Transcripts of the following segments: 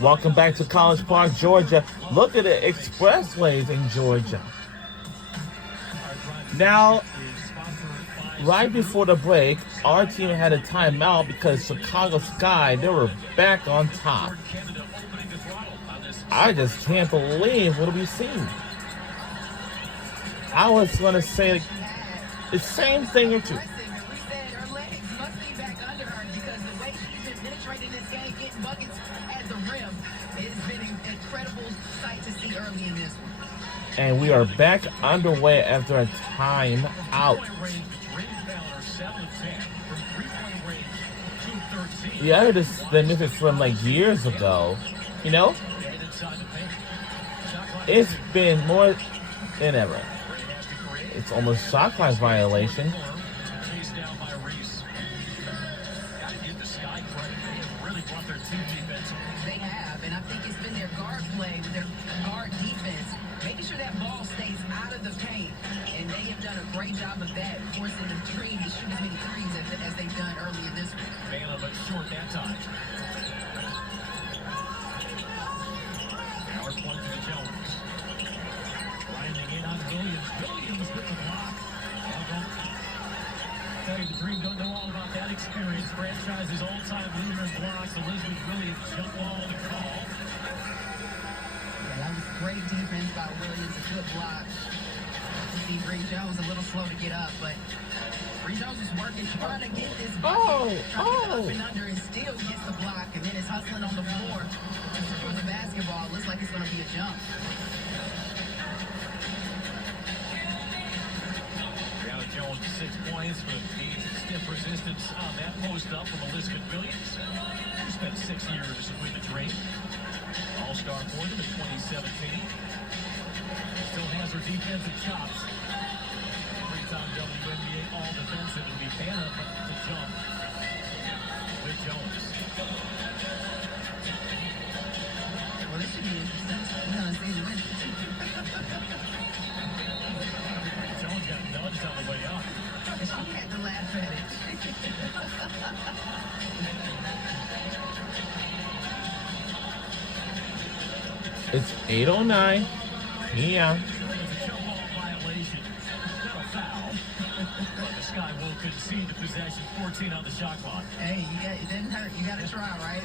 Welcome back to College Park, Georgia. Look at the expressways in Georgia. Now, right before the break, our team had a timeout because Chicago Sky, they were back on top. I just can't believe what we've seen. I was going to say the same thing or two. And we are back underway after a timeout. Yeah, I heard the music from like years ago. You know? It's been more than ever. It's almost shot clock violation. They have, and I think it's been their guard play with their guard defense, making sure that ball stays out of the paint. And they have done a great job of that, forcing the Dream to shoot as many threes as they've done earlier this week. Bama, but short that time. Howard point to the Jones. Grinding in on Williams. Williams with the block. Tell you, the Dream don't know all about that experience. Franchise's all-time leader in blocks. Elizabeth Williams jump ball to call. Yeah, that was great defense by Williams. A good block. See Bree Jones a little slow to get up, but Bree Jones is working, trying to get this bucket, up and under, and still gets the block, and then is hustling on the floor to secure the basketball. Looks like it's going to be a jump. Brianna Jones, 6 points, but stiff resistance on that post up from Elizabeth Williams. She spent 6 years with the Dream. All-Star for them in 2017. Still has her defensive chops. Three-time WNBA All-Defensive will be Bama to jump with Jones. Well, this should be interesting. We're going to see the win. Jones got nudged on the way up. She had to laugh at it. It's 8:09. Yeah. The Sky will concede the possession. 14 on the shot clock. Hey, it didn't hurt. You got to try, right?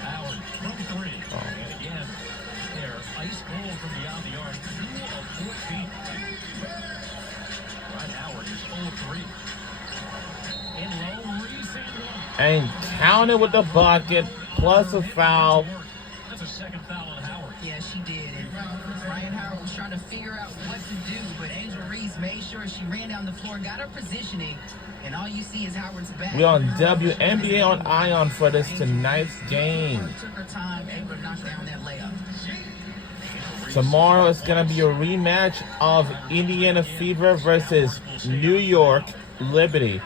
Howard from 3. And again, there, ice cold from beyond the arc. 2 of 14. Right, Howard is 0 of 3. In low, Reese And counted with the bucket plus a foul. That's a second foul on Howard. Yeah, she did. And Ryan Howard was trying to figure out what to do, but Angel Reese made sure she ran down the floor, got her positioning, and all you see is Howard's back. We're on WNBA on Ion for this tonight's game. Took her time, able to knock down that layup. Tomorrow is going to be a rematch of Indiana Fever versus New York Liberty.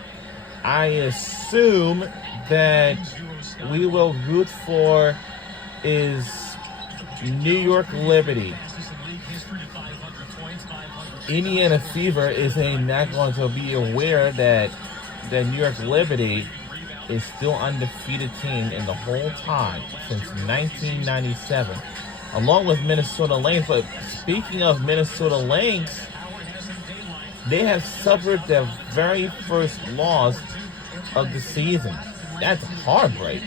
I assume that we will root for is New York Liberty. Indiana Fever is not going to be aware that the New York Liberty is still undefeated team in the whole time since 1997, along with Minnesota Lynx. But speaking of Minnesota Lynx, they have suffered their very first loss of the season. That's a heartbreak.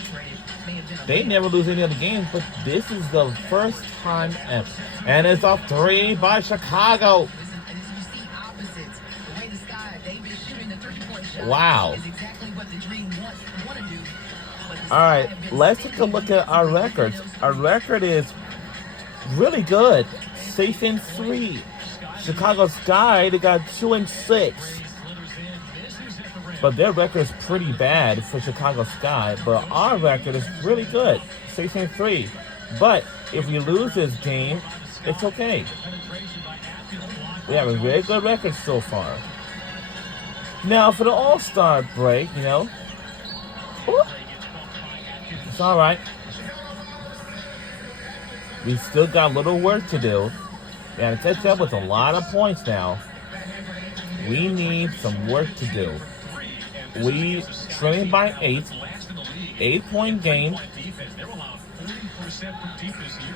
They never lose any other games, but this is the first time ever. And it's a 3 by Chicago. Wow. All right, let's take a look at our records. Our record is really good. 6-3. Chicago Sky, they got 2-6. But their record is pretty bad for Chicago Sky. But our record is really good. 6-3. But if we lose this game, it's okay. We have a very good record so far. Now, for the All-Star break, it's all right. We still got a little work to do. We got to catch up with a lot of points now. We need some work to do. We trailing by 8. 8-point game. Defense. They're allowed 40% from deep this year.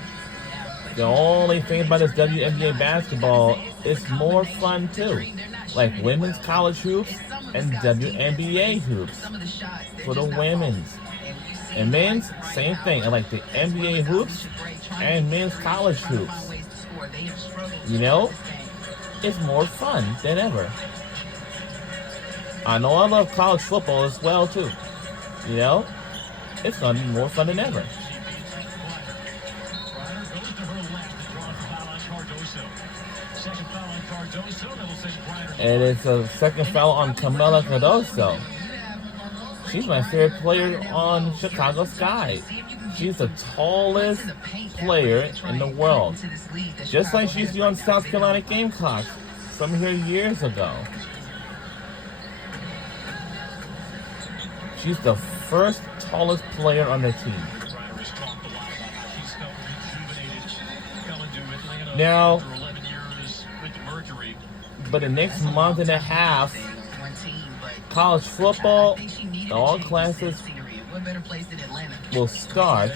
The only thing about this WNBA basketball, it's more fun too. Like women's college hoops and WNBA hoops for the women's. And men's, same thing. And like the NBA hoops and men's college hoops. You know, it's more fun than ever. I know I love college football as well too. You know, it's gonna be more fun than ever. And it's a second foul on Camila Cardoso. She's my favorite player on Chicago Sky. She's the tallest player in the world. Just like she used to be on South Carolina Gamecocks some here years ago. She's the first tallest player on the team. Now, but the next month and a half, college football, all classes will start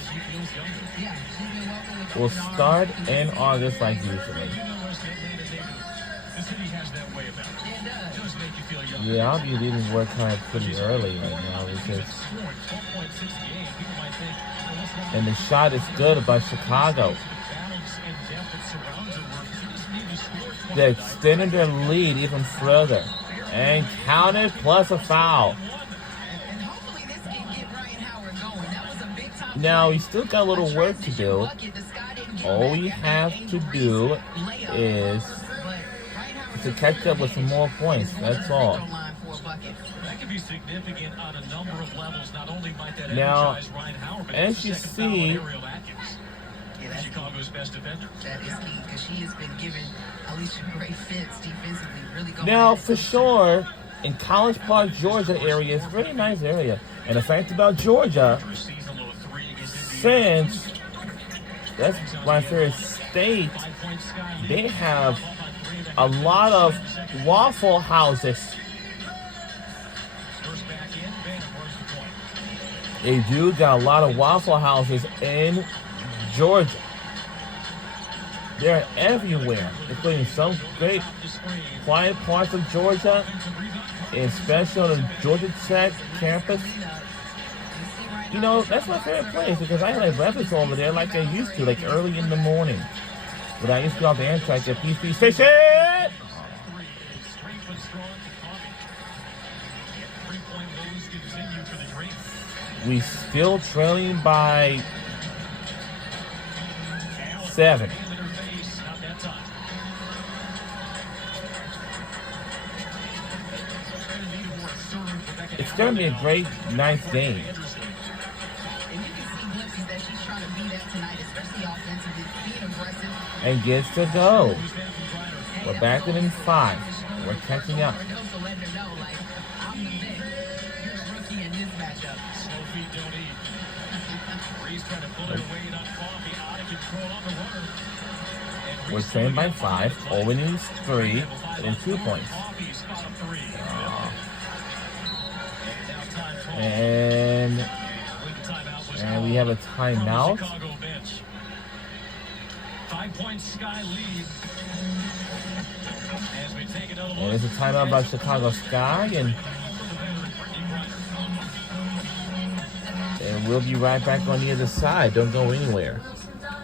in August like usually. Yeah, I'll be leaving work kind of pretty early right now because and the shot is good by Chicago. They extended their lead even further and counted plus a foul. Now we still got a little work to do. All we have to do is to catch up with some more points. That's all. That could be significant on a number of levels. Not only might that now, energize Ryan Howard, as you see, Chicago's best defender. That is key because she has been given at least great fits defensively. Really going now, for sure, in College Park, Georgia area, it's a very nice area. And the fact about Georgia, since that's my favorite state, they have a lot of Waffle Houses. They do got a lot of Waffle Houses in Georgia. They're everywhere, including some great quiet parts of Georgia, especially on the Georgia Tech campus. You know, that's my favorite place because I had like breakfast over there like I used to, like early in the morning. When I used to go off the Amtrak at PC Station. We still trailing by 7. It's going to be a great, nice game. And gets to go. We're back in 5. We're catching up. We're trained by 5. Owen needs 3 and 2 points. And we have a timeout. 5-point Sky lead. And it's a timeout by Chicago Sky, and we'll be right back on the other side. Don't go anywhere.